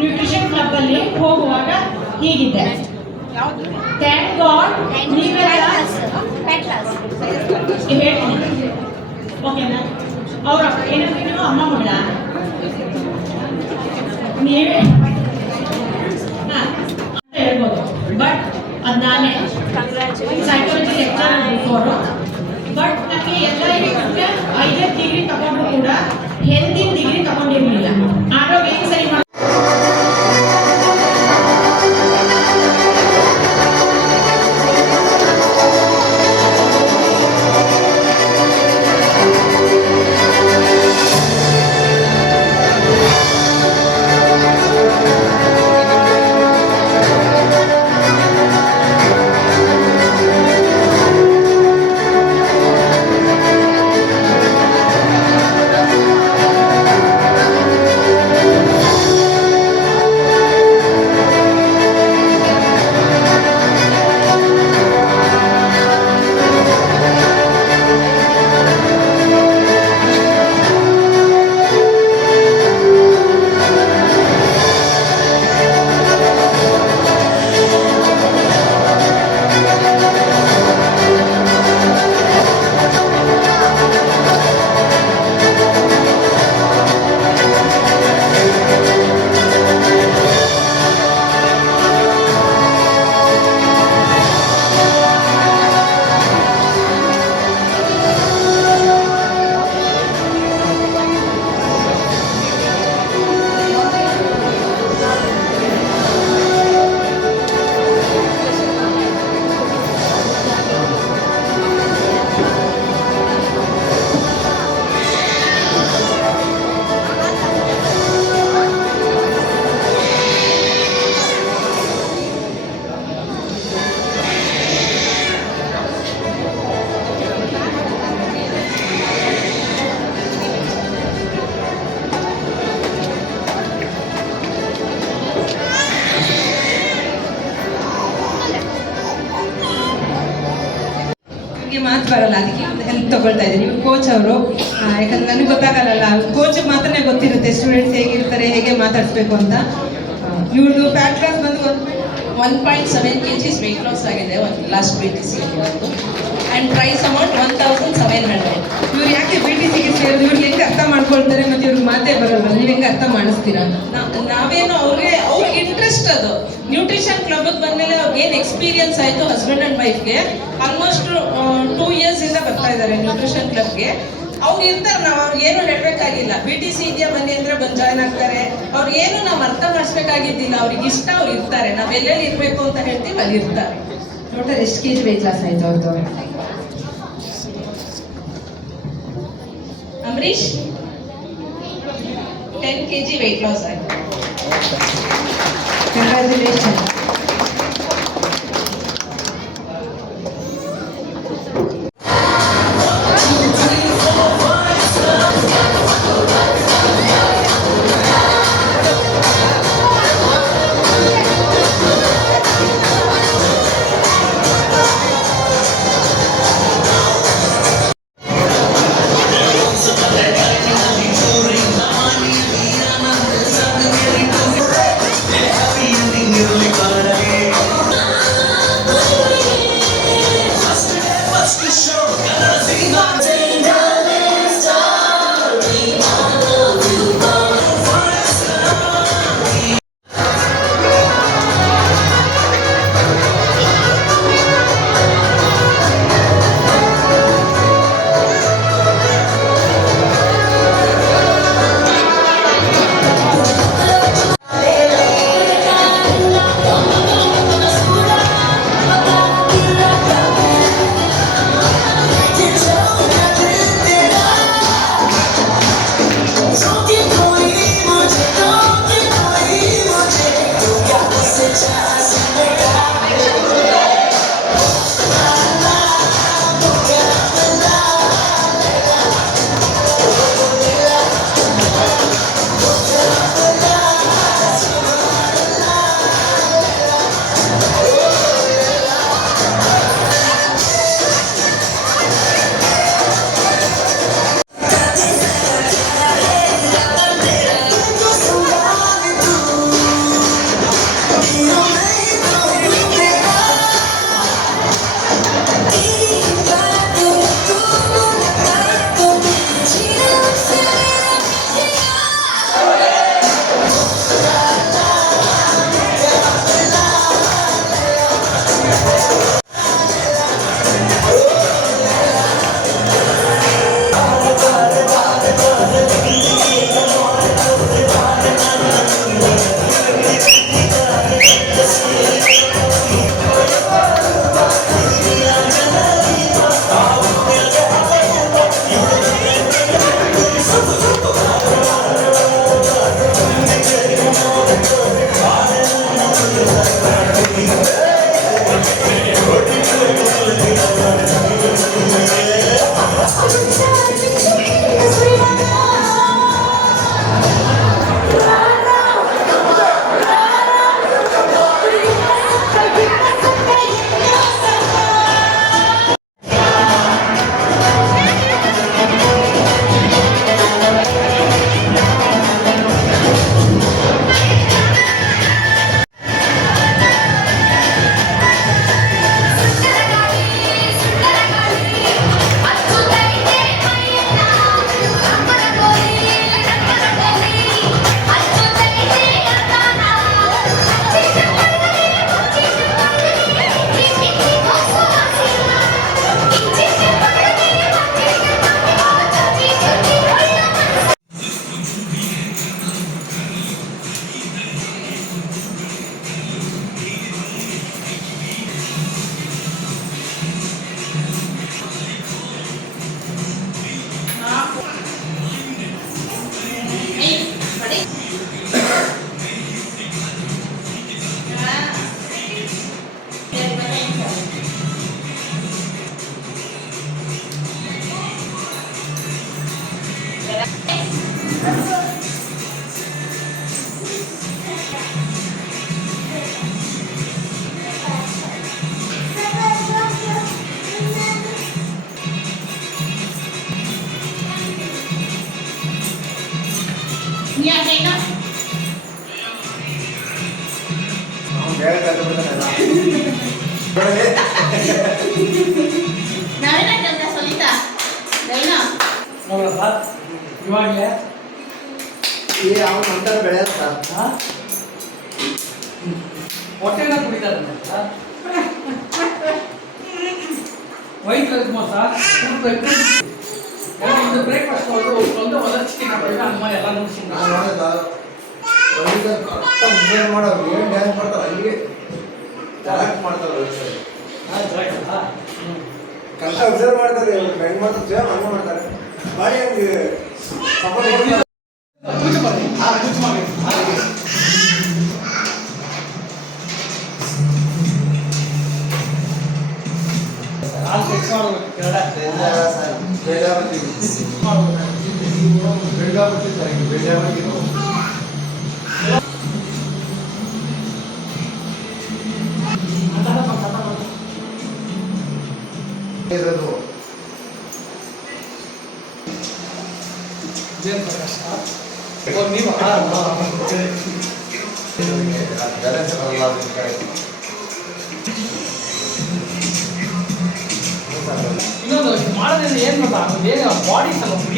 Nutrition club ಅಲ್ಲಿ ಹೋಗುವಾಗ ಹೀಗಿದೆ. ಥ್ಯಾಂಕ್ ಗಾಡ್ ನೀವೆಲ್ಲ ಹೇಳ್ತೀನಿ ಓಕೆನಾ. ಅವ್ರ ಏನಂತೀನೋ ಅಮ್ಮ ಮಗಳ ನೀವೇ ಹೇಳ್ಬೋದು. ಬಟ್ ಅದು ನಾನೇ ಸೈಕಾಲಜಿ ಲೆಕ್ಚರ್ ಬಿಫೋರು. ಬಟ್ ನನಗೆ ಎಲ್ಲರಿಗೆ 5 ಡಿಗ್ರಿ ತಗೊಂಡ್ರು ಕೂಡ ಹೆಲ್ದಿನ ಡಿಗ್ರಿ ತಗೊಂಡಿರಲಿಲ್ಲ. ಆರೋಗ್ಯ ಹೆಂಗೆ ಸರಿ ಮಾಡಿ ಮಾತು ಬರಲ್ಲ, ಅದಕ್ಕೆ ಹೆಲ್ಪ್ ತಗೊಳ್ತಾ ಇದ್ದೀನಿ. ಕೋಚ್ ಅವರು, ಯಾಕಂದ್ರೆ ನನಗೆ ಗೊತ್ತಾಗಲ್ಲ, ಕೋಚ್ ಮಾತ್ರನೇ ಗೊತ್ತಿರುತ್ತೆ ಸ್ಟೂಡೆಂಟ್ಸ್ ಹೇಗಿರ್ತಾರೆ, ಹೇಗೆ ಮಾತಾಡಿಸ್ಬೇಕು ಅಂತ. ಇವ್ರದ್ದು ಫ್ಯಾಟ್ ಲಾಸ್ ಬಂದು 1.7 kg ವೆಯ್ಟ್ ಲಾಸ್ ಆಗಿದೆ ಲಾಸ್ಟ್ BTC ಇವತ್ತು. And price amount 1700. ಇವ್ರು ಯಾಕೆ BTCಗೆ ಸೇರಿದ್ರು, ಇವ್ರಿಗೆ ಹೆಂಗೆ ಅರ್ಥ ಮಾಡ್ಕೊಳ್ತಾರೆ, ಮತ್ತು ಇವ್ರಿಗೆ ಮಾತೇ ಬರಲ್ಲ, ನೀವು ಹೆಂಗೆ ಅರ್ಥ ಮಾಡಿಸ್ತೀರಾ? ನಾವೇನು ಅವ್ರಿಗೆ ಇಂಟ್ರೆಸ್ಟ್ ಅದು. ನ್ಯೂಟ್ರಿಷನ್ ಕ್ಲಬ್ಗೆ ಬಂದಮೇಲೆ ಅವ್ರಿಗೆ ಏನು ಎಕ್ಸ್ಪೀರಿಯನ್ಸ್ ಆಯಿತು ಹಸ್ಬೆಂಡ್ ಆ್ಯಂಡ್ ವೈಫ್ಗೆ. ಆಲ್ಮೋಸ್ಟ್ 2 years ಇಂದ ಬರ್ತಾ ಇದ್ದಾರೆ ನ್ಯೂಟ್ರಿಷನ್ ಕ್ಲಬ್ಗೆ. ಅವ್ರು ಇರ್ತಾರೆ, ನಾವು ಅವ್ರಿಗೇನು ಹೇಳಬೇಕಾಗಿಲ್ಲ. BTC ಇದೆಯಾ ಬನ್ನಿ ಅಂದರೆ ಬಂದು ಜಾಯ್ನ್ ಆಗ್ತಾರೆ. ಅವ್ರಿಗೇನು ನಾವು ಅರ್ಥ ಮಾಡಿಸ್ಬೇಕಾಗಿದ್ದಿಲ್ಲ, ಅವ್ರಿಗೆ ಇಷ್ಟ, ಅವ್ರು ಇರ್ತಾರೆ. ನಾವು ಎಲ್ಲೆಲ್ಲಿ ಇರಬೇಕು ಅಂತ ಹೇಳ್ತೀವಿ ಅಲ್ಲಿ ಇರ್ತಾರೆ. ಟೋಟಲ್ ಎಷ್ಟು kg ವೆಯ್ಟ್ ಲಾಸ್ ಆಯಿತು ಅವ್ರದ್ದು? ಅಂಬರೀಶ್ 10 kg ವೆಯ್ಟ್ ಲಾಸ್ ಆಯಿತು. ಕಂಗ್ರ್ಯಾಚುಲೇಷನ್. Happy ending, you ಯಾಕೇನ ನಾವೇನ ಕೆಲಸ ಸಲಿತಾ ನೈನಾ ನೋಡ್ರಪ್ಪ ಇವಾಗಲೇ ಅವನು ಅಂತಾರೆ ಬೆಳೆಯಲ್ಲ ಸರ್. ಹೊಟ್ಟೆನ ಕುಡಿತಾರೆ ವೈಟ್ ಕಲರ್ ಮೋಸ ಇದು ಬ್ರೇಕ್ಫಾಸ್ಟ್ ಒಂದು ಚಿಕನ್ ಹಾಕಿದ್ರೆ ಅಮ್ಮ ಎಲ್ಲ ನೋಡ್ಸಿದ್ರು ನಾನು ನೋಡಿದ ಮುಂಜಾನೆ ಮಾಡೋರು ಏನು ಡ್ಯಾನ್ಸ್ ಮಾಡ್ತಾರೆ ಅಲ್ಲಿಗೆ ಕರೆಕ್ಟ್ ಮಾಡ್ತಾರೆ ಕರೆಕ್ಟ್ ಅಬ್ಸರ್ವ್ ಮಾಡ್ತಾರೆ ಇವ್ರು ಹೆಂಗ್ ಮಾಡ್ತಾರೆ ಹಂಗೆ ಮಾಡ್ತಾರೆ ಮಾಡಿ ಹಂಗೆ ಸಪೋರ್ಟ್ ಕೂಚು ಬರ್ರಿ ಕೂಚು ಮಾಡಿ ಹಾಲು ಫಿಕ್ಸ್ ಮಾಡ್ಬೇಕು ಕೆಳಗಡೆ ಇರೋದು ನೀವು ಇನ್ನೊಂದು ಮಾಡೋದ್ರಿಂದ ಏನು ಗೊತ್ತಾ ಬೇಗ ಬಾಡಿ ಸ್ವಲ್ಪ ಫ್ರೀ